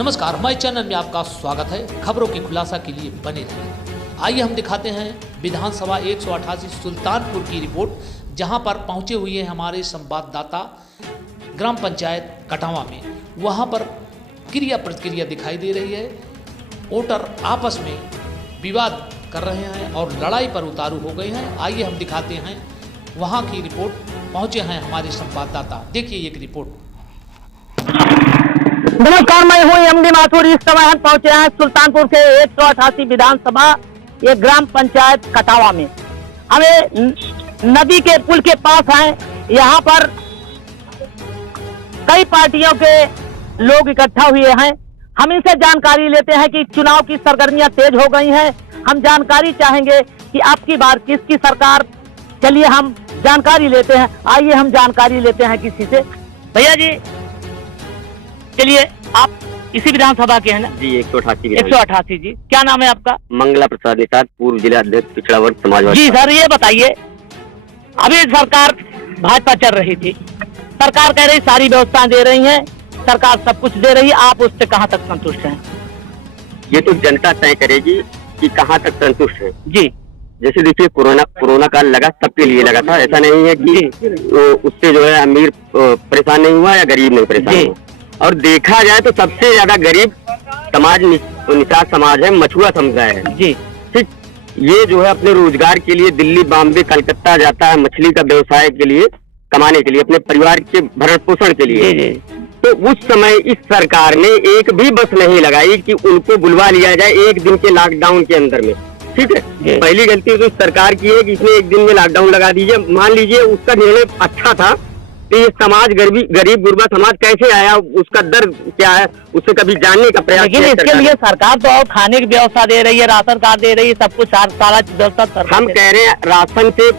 नमस्कार, हमारे चैनल में आपका स्वागत है। खबरों के खुलासा के लिए बने रहिए। आइए हम दिखाते हैं विधानसभा 188 सुल्तानपुर की रिपोर्ट, जहां पर पहुंचे हुए हैं हमारे संवाददाता ग्राम पंचायत कटावा में। वहां पर क्रिया प्रतिक्रिया दिखाई दे रही है। वोटर आपस में विवाद कर रहे हैं और लड़ाई पर उतारू हो गए हैं। आइए हम दिखाते हैं वहां की रिपोर्ट। पहुंचे हैं हमारे संवाददाता, देखिए एक रिपोर्ट। नमस्कार, मैं हूँ एमडी माथुर। इस समय हम पहुंचे हैं सुल्तानपुर के 188 विधानसभा ये ग्राम पंचायत कटावा में। हमें नदी के पुल के पास हैं। यहाँ पर कई पार्टियों के लोग इकट्ठा हुए हैं। हम इनसे जानकारी लेते हैं कि चुनाव की सरगर्मियां तेज हो गई हैं। हम जानकारी चाहेंगे कि आपकी बार किसकी सरकार। चलिए हम जानकारी लेते हैं। आइए हम जानकारी लेते हैं किसी से। भैया जी, चलिए, आप इसी विधानसभा के हैं ना? जी, 188 जी। क्या नाम है आपका? मंगला प्रसाद निषाद, पूर्व जिला अध्यक्ष पिछड़ा वर्ग समाजवादी। जी सर, ये बताइए, अभी सरकार भाजपा चल रही थी, सरकार कह रही सारी व्यवस्था दे रही है, सरकार सब कुछ दे रही है, आप उससे कहाँ तक संतुष्ट हैं? ये तो जनता तय करेगी कि कहाँ तक संतुष्ट है। जी, जैसे देखिए, कोरोना काल लगा, सबके लिए लगा था। ऐसा नहीं है कि उससे जो है अमीर परेशान नहीं हुआ या गरीब नहीं परेशान हुआ। और देखा जाए तो सबसे ज्यादा गरीब समाज निषाद समाज है, मछुआ समुदाय है। जी, ठीक। ये जो है अपने रोजगार के लिए दिल्ली, बॉम्बे, कलकत्ता जाता है मछली का व्यवसाय के लिए, कमाने के लिए, अपने परिवार के भरण पोषण के लिए। तो उस समय इस सरकार ने एक भी बस नहीं लगाई कि उनको बुलवा लिया जाए एक दिन के लॉकडाउन के अंदर में। ठीक है, पहली गलती तो इस सरकार की है कि इसने एक दिन में लॉकडाउन लगा दीजिए। मान लीजिए उसका निर्णय अच्छा था, तो ये समाज गरीब गुरबा समाज कैसे आया, उसका दर क्या है, उससे कभी जानने का प्रयास। लेकिन इसके लिए सरकार तो और खाने की व्यवस्था दे रही है, राशन कार्ड दे रही है, सब कुछ सारा व्यवस्था। हम कह रहे हैं राशन से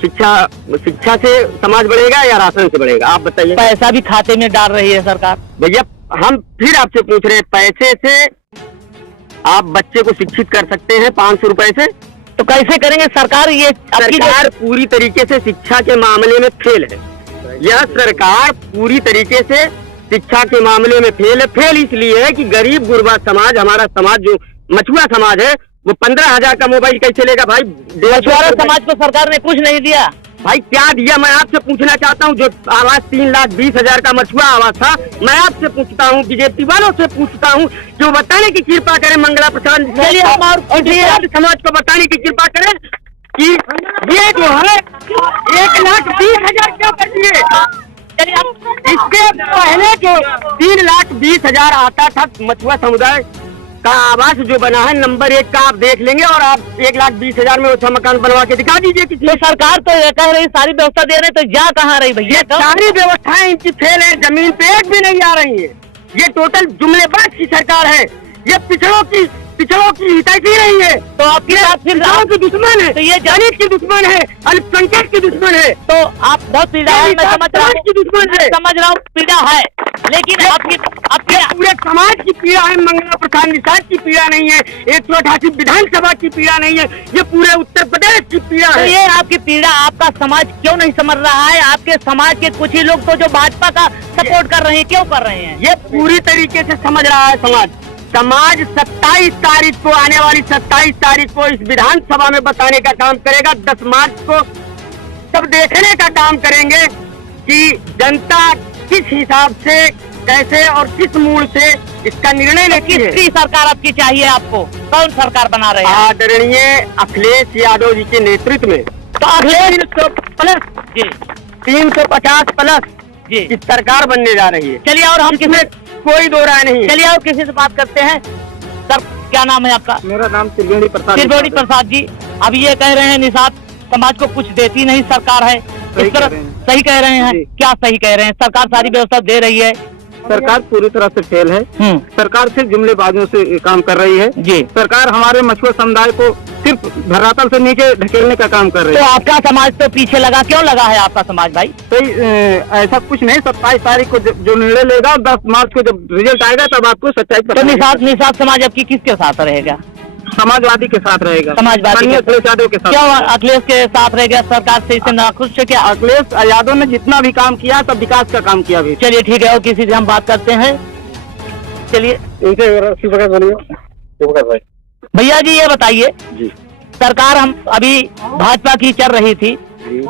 शिक्षा से समाज बढ़ेगा या राशन से बढ़ेगा, आप बताइए। पैसा भी खाते में डाल रही है सरकार। भैया, हम फिर आपसे पूछ रहे हैं, पैसे से आप बच्चे को शिक्षित कर सकते हैं 500 रुपए से? तो कैसे करेंगे? सरकार पूरी तरीके से शिक्षा के मामले में फेल है। यह सरकार पूरी तरीके से शिक्षा के मामले में फेल है। फेल इसलिए है कि गरीब गुरबा समाज, हमारा समाज जो मछुआ समाज है, वो 15,000 का मोबाइल कैसे लेगा भाई? मछुआरा समाज को सरकार ने कुछ नहीं दिया भाई। क्या दिया, मैं आपसे पूछना चाहता हूँ। जो आवास 3,20,000 का मछुआ आवास था, मैं आपसे पूछता हूँ, बीजेपी वालों से पूछता हूँ, जो बताने की कृपा करें मंगला प्रसाद समाज को बताने की कृपा करें कि ये जो है 1,20,000 क्यों कर दिए? इसके पहले जो 3,20,000 आता था मछुआ समुदाय का आवास जो बना है नंबर 1 का, आप देख लेंगे। और आप 1,20,000 में उसका मकान बनवा के दिखा दीजिए किसी। तो सरकार तो ये कह रही सारी व्यवस्था दे रहे, तो जा कहाँ रही भैया? सारी व्यवस्थाएं इनकी फेल है, जमीन पे एक भी नहीं आ रही है। ये टोटल जुमलेबाज की सरकार है। ये पिछड़ों की हितैषी नहीं है। तो आपकी बात फिर की दुश्मन है, तो ये दलित की दुश्मन है, अल्पसंख्यक की दुश्मन है। तो आप बहुत पीड़ा है, मैं समझ रहा हूँ, समझ रहा हूँ पीड़ा है, लेकिन आपकी पूरे समाज की पीड़ा है। मंगला प्रसाद निषाद की पीड़ा नहीं है, 188 विधानसभा की पीड़ा नहीं है, ये पूरे उत्तर प्रदेश की पीड़ा है। तो ये आपकी पीड़ा आपका समाज क्यों नहीं समझ रहा है? आपके समाज के कुछ ही लोग तो जो भाजपा का सपोर्ट कर रहे हैं, क्यों कर रहे हैं? ये पूरी तरीके से समझ रहा है समाज 27 तारीख को, आने वाली 27 तारीख को इस विधानसभा में बताने का काम करेगा। 10 मार्च को सब देखने का काम करेंगे कि जनता किस हिसाब से, कैसे और किस मूड से इसका निर्णय लेती है। किसकी सरकार आपकी चाहिए? आपको कौन सरकार बना रहे हैं? आदरणीय अखिलेश यादव जी के नेतृत्व में। तो अखिलेश 350 प्लस जी की सरकार बनने जा रही है। चलिए, और हम किसी कोई दो राय नहीं। चलिए और किसी से बात करते हैं। सर, क्या नाम है आपका? मेरा नाम त्रिवेणी प्रसाद जी। अब ये कह रहे हैं निषाद समाज को कुछ देती नहीं सरकार है, इस तरह सही कह रहे हैं? क्या सही कह रहे हैं? सरकार सारी व्यवस्था दे रही है, सरकार पूरी तरह से फेल है। सरकार सिर्फ जुमलेबाजों से काम कर रही है। जी, सरकार हमारे मछुआ समुदाय को सिर्फ धरातल से नीचे ढकेलने का काम कर रही है। तो आपका समाज तो पीछे लगा, क्यों लगा है आपका समाज भाई? तो ऐसा कुछ नहीं। 27 तारीख को जो निर्णय लेगा, 10 मार्च को जब रिजल्ट आएगा तब आपको सच्चाई पता चलेगा। तो निषाद समाज अब किसके साथ रहेगा? समाजवादी के साथ रहेगा। समाजवादी अखिलेश यादव के साथ। क्यों अखिलेश के साथ रहेगा? सरकार से इसे नाखुश है क्या? अखिलेश यादव ने जितना भी काम किया सब विकास का काम किया भी। चलिए ठीक है, और किसी से हम बात करते हैं। चलिए। इनसे शिवप्रकाश बोलिए। शिवप्रकाश भाई। भैया जी ये बताइए, जी सरकार हम अभी भाजपा की चल रही थी, जी।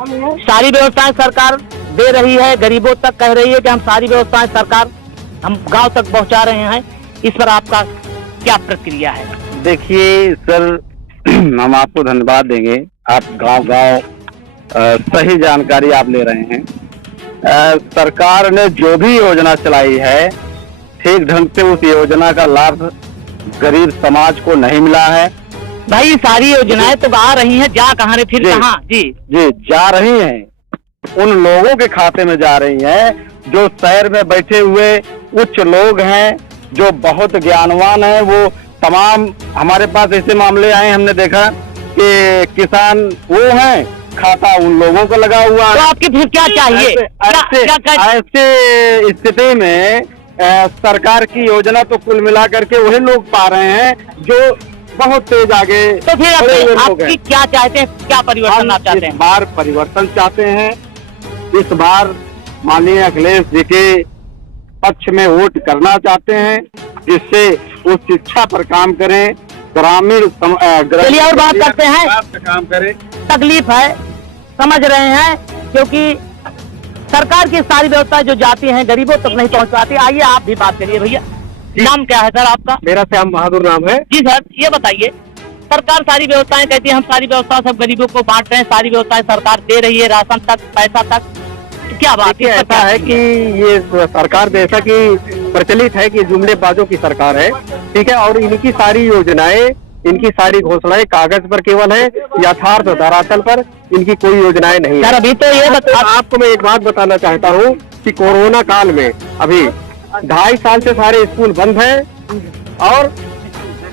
सारी व्यवस्थाएं सरकार दे रही है, गरीबों तक कह रही है कि हम सारी व्यवस्थाएं सरकार हम गांव तक पहुंचा रहे हैं, इस पर आपका क्या प्रतिक्रिया है? देखिए सर, हम आपको धन्यवाद देंगे, आप गांव-गांव सही जानकारी आप ले रहे हैं। सरकार ने जो भी योजना चलाई है, ठीक ढंग से उस योजना का लाभ गरीब समाज को नहीं मिला है। भाई सारी योजनाएं तो आ रही हैं, जा कहाँ रे फिर जी। कहाँ? जी जी जा रही हैं, उन लोगों के खाते में जा रही हैं जो शहर में बैठे हुए उच्च लोग हैं, जो बहुत ज्ञानवान हैं। वो तमाम हमारे पास ऐसे मामले आए, हमने देखा कि किसान वो हैं, खाता उन लोगों को लगा हुआ तो है। आपकी फिर क्या चाहिए? ऐसे स्थिति में सरकार की योजना तो कुल मिलाकर के वही लोग पा रहे हैं जो बहुत तेज आगे तो फिर बढ़े हुए लोग आपकी हैं। क्या चाहते हैं, क्या परिवर्तन आप चाहते इस हैं? बार परिवर्तन चाहते हैं। इस बार माननीय अखिलेश जी के पक्ष में वोट करना चाहते हैं, जिससे वो शिक्षा पर काम करें, ग्रामीण चलिए और बात करते हैं। काम करें। तकलीफ है, समझ रहे हैं, क्योंकि सरकार की सारी व्यवस्था जो जाती हैं गरीबों तक नहीं पहुंच पाती। आइए आप भी बात करिए भैया, नाम क्या है सर आपका? मेरा श्याम बहादुर नाम है। जी सर, ये बताइए, सरकार सारी व्यवस्थाएं कहती है हम सारी व्यवस्था सब गरीबों को बांट रहे हैं, सारी व्यवस्थाएं सरकार दे रही है, राशन तक, पैसा तक, तो क्या बात है? ऐसा है कि ये सरकार जैसा कि प्रचलित है कि जुमलेबाजों की सरकार है, ठीक है, और इनकी सारी योजनाएं, इनकी सारी घोषणाएं कागज पर केवल है, यथार्थ धरातल पर इनकी कोई योजनाएं नहीं सर है। अभी तो ये आपको मैं एक बात बताना चाहता हूँ कि कोरोना काल में अभी 2.5 साल से सारे स्कूल बंद हैं, और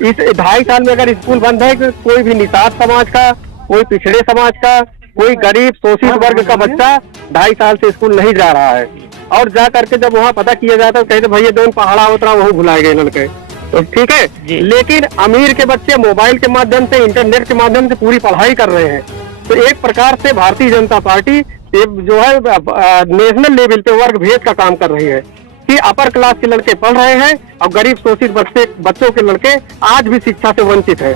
इस 2.5 साल में अगर स्कूल बंद है कि कोई भी निषाद समाज का, कोई पिछड़े समाज का, कोई गरीब शोषित वर्ग का बच्चा 2.5 साल से स्कूल नहीं जा रहा है। और जा करके जब वहाँ पता किया जाता है, कहते भैया दोन पहाड़ा उतरा वही भुलाए गए लड़के, तो ठीक है। लेकिन अमीर के बच्चे मोबाइल के माध्यम से, इंटरनेट के माध्यम से पूरी पढ़ाई कर रहे हैं। तो एक प्रकार से भारतीय जनता पार्टी जो है नेशनल लेवल पे वर्ग भेद का काम कर रही है कि अपर क्लास के लड़के पढ़ रहे हैं और गरीब शोषित बच्चों के लड़के आज भी शिक्षा से वंचित है।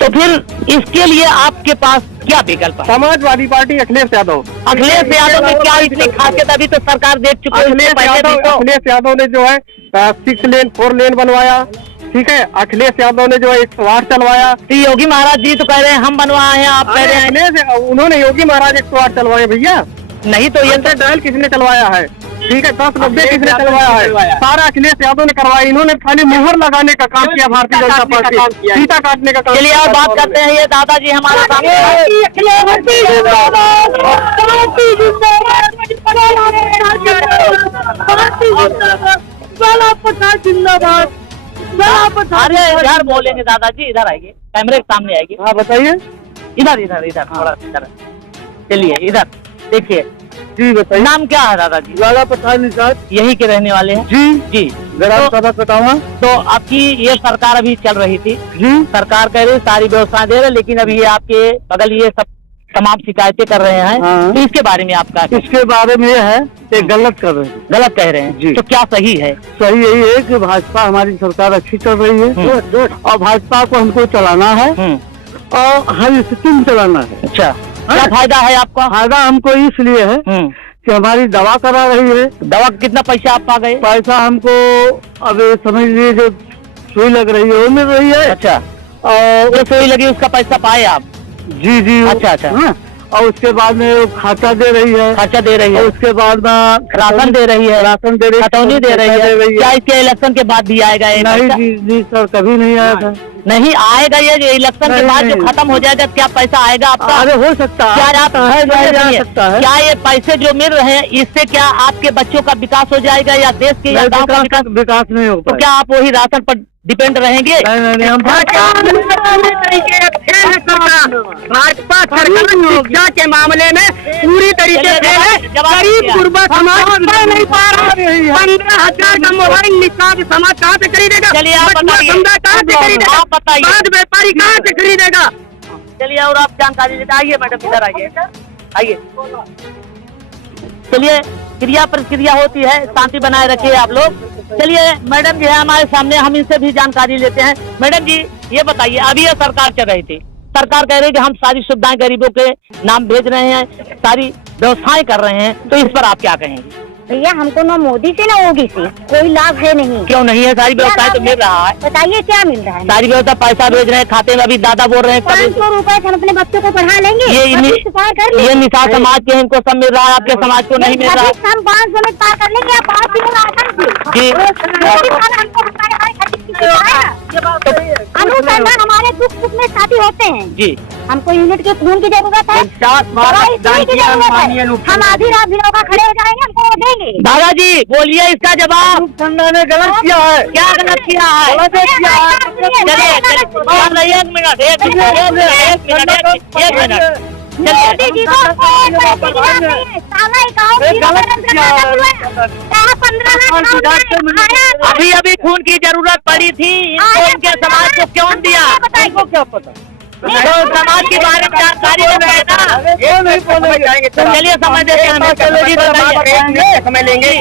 तो फिर इसके लिए आपके पास क्या विकल्प है? समाजवादी पार्टी अखिलेश यादव। अखिलेश यादव ने क्या इतनी खासियत अभी तो सरकार देख चुकी है? अखिलेश यादव ने जो है 6 लेन 4 लेन बनवाया, ठीक है। अखिलेश यादव ने जो है 108 चलवाया। तो योगी महाराज जी तो कह रहे हैं हम बनवाए हैं, आप कह रहे हैं उन्होंने योगी महाराज 108 चलवाए भैया, नहीं तो ये डायल किसने चलवाया है, ठीक है। 10-90 किसने चलवाया है, सारा अखिलेश यादव ने करवाया। इन्होंने खाली मुहर लगाने का काम किया, भारतीय जनता पार्टी फीता काटने का काम। चलिए और बात करते हैं, ये दादाजी हमारे सामने अरे इधर बोलेंगे दादाजी, इधर आइए, कैमरे के सामने आएगी। हाँ बताइए। इधर इधर इधर थोड़ा इधर चलिए, इधर देखिए। जी बताइए। नाम क्या है दादाजी? लाला प्रसाद निषाद। यही के रहने वाले हैं? जी जी। ग्राम सभा कटावा। तो आपकी ये सरकार अभी चल रही थी, जी सरकार कह रही सारी व्यवस्थाएं दे रहे, लेकिन अभी ये आपके बगल ये सब तमाम शिकायतें कर रहे हैं। हाँ। तो इसके बारे में आपका? इसके बारे में ये है कि गलत कर रहे हैं, गलत कह रहे हैं जी। तो क्या सही है? सही यही है कि भाजपा हमारी सरकार अच्छी चल रही है और भाजपा को हमको चलाना है और हर स्थिति में चलाना है। अच्छा, क्या फायदा है आपका? फायदा हमको इसलिए है कि हमारी दवा करा रही है। दवा का कितना पैसा आप पा गए? पैसा हमको अब समझ लीजिए जो सुई लग रही है वो मिल रही है। अच्छा, और जो सुई लगी उसका पैसा पाए आप? जी जी। अच्छा अच्छा। हाँ। और उसके बाद में खाता दे रही है, खर्चा दे रही है, और उसके बाद में राशन दे रही है, राशन दे रही है, खतौनी दे रही है। क्या इसके इलेक्शन के बाद भी आएगा ये नहीं पैसा? जी जी सर, कभी नहीं आया था। नहीं आएगा ये इलेक्शन के बाद जो खत्म हो जाएगा, क्या पैसा आएगा आपका? अरे हो सकता है, क्या आप जा सकता है। क्या ये पैसे जो मिल रहे हैं इससे क्या आपके बच्चों का विकास हो जाएगा या देश के या गाँव का विकास नहीं हो तो पाएगा। क्या आप वही राशन पर डिपेंड रहेंगे? नहीं हम भाजपा सरकार शिक्षा के मामले में पूरी तरीके से गरीब गुरबा समाज नहीं पा रहा। 15,000 का मोबाइल निषाद समाज कहाँ से खरीदेगा? चलिए आप बताइए, कहाँ से खरीदेगा? आप बताइए, बाद व्यापारी कहाँ से खरीदेगा? चलिए और आप जानकारी लेते आइए, मैडम इधर आइए, आइए। चलिए क्रिया प्रक्रिया होती है, शांति बनाए रखिए आप लोग। चलिए मैडम जी है हमारे सामने, हम इनसे भी जानकारी लेते हैं। मैडम जी ये बताइए, अभी ये सरकार चल रही थी, सरकार कह रही है कि हम सारी सुविधाएं गरीबों के नाम भेज रहे हैं, सारी व्यवस्थाएं कर रहे हैं, तो इस पर आप क्या कहेंगे? भैया हमको ना मोदी से ना योगी से कोई लाभ है नहीं। क्यों नहीं है? सारी व्यवस्थाएं तो मिल रहा है। बताइए क्या मिल रहा है? सारी व्यवस्था, पैसा भेज रहे हैं खाते में, अभी दादा बोल रहे हैं 500 रुपए से हम अपने बच्चों को पढ़ा लेंगे। ये निशा समाज के इनको सब मिल रहा है, आपके समाज को नहीं मिल रहा है। हम 500 में पार कर लेंगे, आप 5 किलो राशन जी। अनुसंधान हमारे दुख सुख में साथी होते हैं जी। हमको यूनिट के खून की जरूरत है, दवाई की जरूरत है। हम आधी रात भी लोग खड़े हो जाएंगे, हमको वो देंगे। दादाजी बोलिए इसका जवाब। अनुसंधान ने गलत किया है। क्या गलत किया है? चलिए एक मिनट मोदी जी को अभी खून की जरूरत पड़ी थी, इनको इनके समाज को क्यों दिया? क्या पता, तो समाज के बारे में जानकारी नहीं है ना, ये नहीं बोलने जाएंगे। चलिए समझ लेते हैं, समय लेंगे।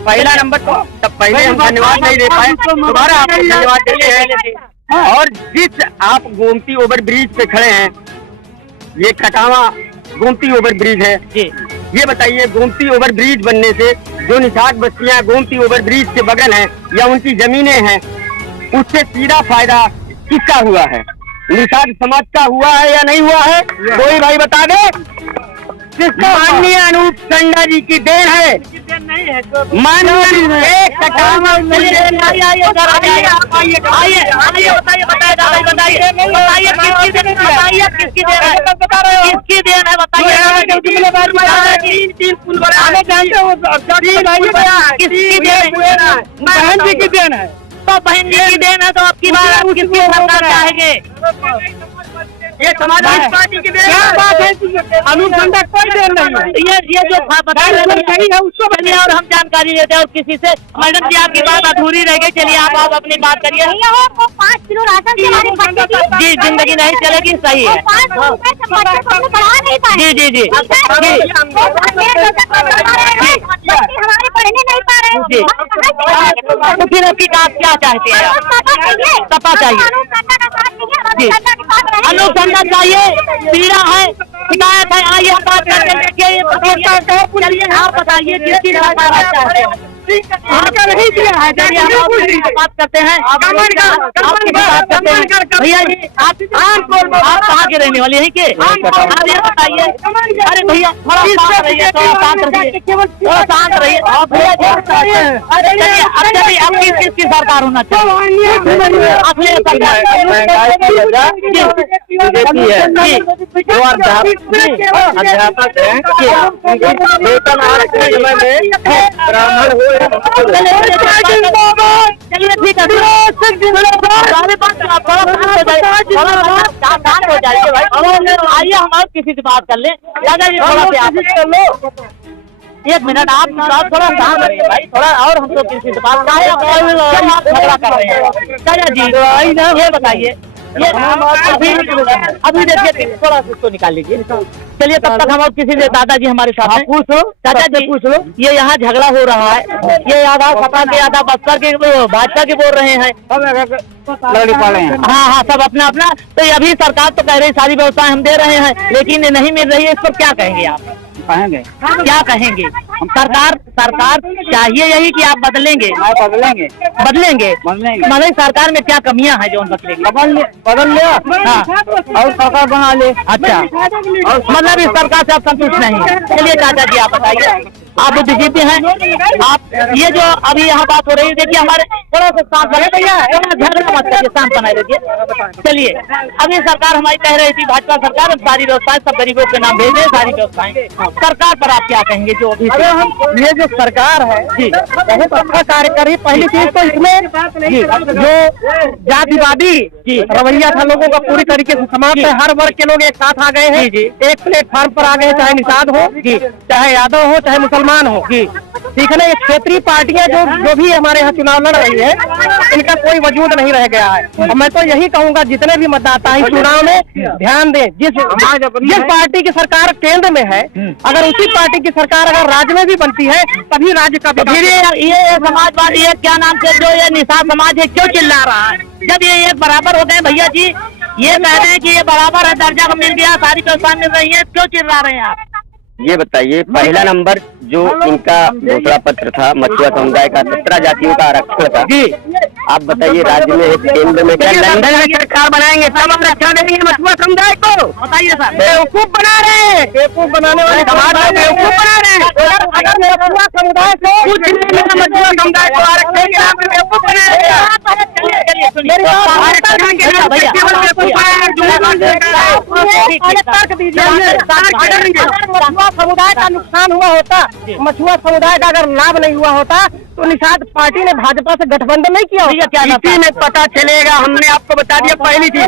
पहला नंबर तो तब पहले हम धन्यवाद नहीं दे पाए, दोबारा आपको धन्यवाद देते हैं। और जिस आप गोमती ओवर ब्रिज पे खड़े हैं, ये कटावा गोमती ओवर ब्रिज है जी। ये बताइए, गोमती ओवर ब्रिज बनने से जो निषाद बस्तियां गोमती ओवर ब्रिज के बगल हैं या उनकी जमीनें हैं, उससे सीधा फायदा किसका हुआ है? निषाद समाज का हुआ है या नहीं हुआ है? कोई भाई बता दे। माननीय अनूप संडा जी की देन है। माननीय एक कटावा किसकी देन है? बताइए बहन जी की देन है। तो बहन जी की देन है, तो आपकी बात किसकी सरकार चाहेंगे? ये समाजवादी पार्टी की देन। क्या बात है? अनुसंधा कोई देन नहीं। ये जो बता रहे हैं उसको बनिए और हम जानकारी लेते हैं। और किसी से मैडम जी आपकी बात अधूरी रह गई, चलिए आप अपनी बात करिए। 5 किलो राशन से हमारे बच्चे की जी जिंदगी नहीं चलेगी, सही है। 500 रुपए से बच्चे को पढ़ा नहीं पाए। जी जी जी हमारे पढ़ने नहीं पा रहे जी। तो फिर आपकी बात क्या चाहते हैं? सपा चाहिए जी, अनुसंधान चाहिए, पीड़ा है, शिकायत है। आइए हम बात करके देखिए, चलिए आप बताइए किसकी सरकार चाहते हैं? नहीं दिया है। चलिए हम बात करते हैं, आपकी बात करते हैं। भैया जी आप कहाँ के रहने वाले? यहीं के? आप ये बताइए। अरे भैया थोड़ा शांत रहिए, थोड़ा शांत रहिए, थोड़ा शांत रहिए। चलिए अब किसकी सरकार होना चाहिए? अपने सरकार अध्यापक है, वेतन आरक्षण में ब्राह्मण हो। चलिए ठीक है, शांत हो जाइए भाई। आइए हम और किसी से बात कर लें। दादा जी थोड़ा कर लो, 1 मिनट आप थोड़ा शांत रहिए भाई, थोड़ा और हम लोग किसी से बात झगड़ा कर रहे हैं। दादा जी ये बताइए, ये अभी देखिए थोड़ा सा उसको निकाल लीजिए। चलिए तब तक हम और किसी से, दादाजी हमारे साथ हैं। पूछो चाचा जी, पूछ लो। ये यहाँ झगड़ा हो रहा है, ये आधा सपा के आधा बस्तर के भाजपा के बोल रहे हैं। हाँ हाँ सब अपना अपना। तो अभी सरकार तो कह रही सारी व्यवस्थाएं हम दे रहे हैं, लेकिन ये नहीं मिल रही है। इस पर क्या कहेंगे आप? क्या कहेंगे? सरकार चाहिए यही कि आप बदलेंगे? मतलब सरकार में क्या कमियां हैं जो बदलेंगे? बदल लिया हाँ, और सरकार बना ले। अच्छा, मतलब इस सरकार से आप संतुष्ट नहीं है? चलिए चाचा जी आप बताइए, आप बुद्धिजीवी हैं, आप ये जो अभी यहाँ बात हो रही है, देखिए हमारे थोड़ा सा शांत बने भैया, झगड़ा मत करिए, शांत बनाए रखिए। चलिए अभी सरकार हमारी कह रही थी, भाजपा सरकार हम सारी व्यवस्थाएं सब गरीबों के नाम भेजे, सारी व्यवस्थाएं। सरकार पर आप क्या कहेंगे? जो अभी ये जो सरकार है जी बहुत अच्छा कार्य कर रही। पहली चीज तो इसमें जी जो जातिवादी जी रवैया था लोगों का पूरी तरीके से समाप्त है। हर वर्ग के लोग एक साथ आ गए हैं, एक प्लेटफॉर्म पर आ गए, चाहे निषाद हो जी, चाहे यादव हो, चाहे मुसलमान हो जी। ठीक है ना। ये क्षेत्रीय पार्टियां जो भी हमारे यहाँ चुनाव लड़ रही है, इनका कोई वजूद नहीं रह गया है। और मैं तो यही कहूंगा जितने भी मतदाता हैं चुनाव में ध्यान दें, जिस पार्टी की सरकार केंद्र में है, अगर उसी पार्टी की सरकार अगर राज्य में भी बनती है तभी राज्य का फिर ये समाजवादी है क्या नाम से जो ये निषाद समाज है क्यों चिल्ला रहा है? जब ये बराबर हो गए भैया जी, ये कह रहे हैं कि ये बराबर है, दर्जा को मिल गया, सारी व्यवस्था मिल रही है, क्यों चिल्ला रहे हैं आप? ये बताइए, पहला नंबर जो इनका दूसरा पत्र था मछुआ समुदाय का 17 जातियों का आरक्षण था जी। आप बताइए राज्य में केंद्र में क्या लंदन में सरकार बनाएंगे तब आरक्षण देंगे मछुआ समुदाय को? बताइए सर। बेवकूफ बना रहे हैं, बेवकूफ बनाने वाले समाज को बेवकूफ बना रहे हैं। अगर मछुआ समुदाय को कुछ नहीं मिला, मछुआ समुदाय को आरक्षण के नाम पर बेवकूफ बनाया। समुदाय का नुकसान हुआ होता, मछुआ समुदाय का अगर लाभ नहीं हुआ होता तो निषाद पार्टी ने भाजपा से गठबंधन नहीं किया होता। क्या इसी में पता चलेगा। हमने आपको बता दिया पहली चीज।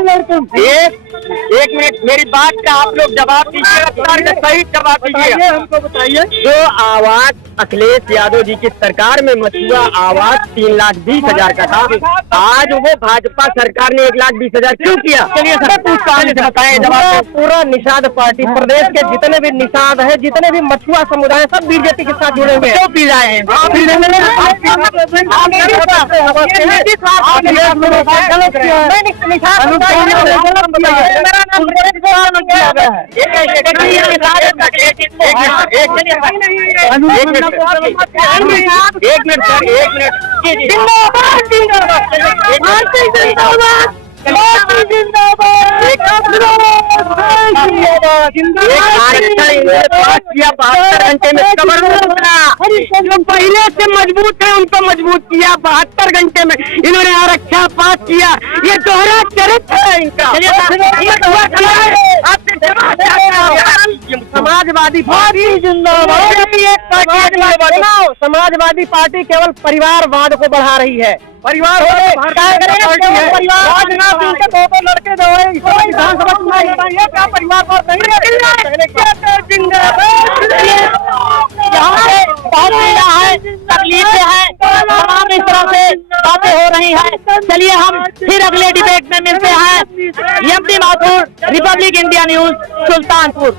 एक मिनट मेरी बात का आप लोग जवाब दीजिएगा, सही जवाब दीजिएगा। हमको बताइए, जो आवास अखिलेश यादव जी की सरकार में मछुआ आवास 3,20,000 का था, आज वो भाजपा सरकार ने 1,20,000 क्यों किया? चलिए सर बताएं जवाब। पूरा निषाद पार्टी प्रदेश के जितने भी निषाद है, जितने भी मछुआ समुदाय सब बीजेपी के साथ जुड़े हुए हैं। क्यों पी रहे हैं? घंटे में जो पहले से मजबूत है उनको मजबूत किया, 72 घंटे में इन्होंने आरक्षण पास किया। ये दोहरा चरित्र है इनका। समाजवादी पार्टी समाजवादी पार्टी केवल परिवारवाद को बढ़ा रही है। परिवार राजनाथ सिंह के 2 लड़के जो है विधानसभा चुनाव, ये क्या परिवारवाद नहीं है? बहुत तकलीफें हैं, तमाम इस तरह से बातें हो रही हैं। चलिए हम फिर अगले डिबेट में मिलते हैं। MP Mathur, Republic India news, Sultanpur.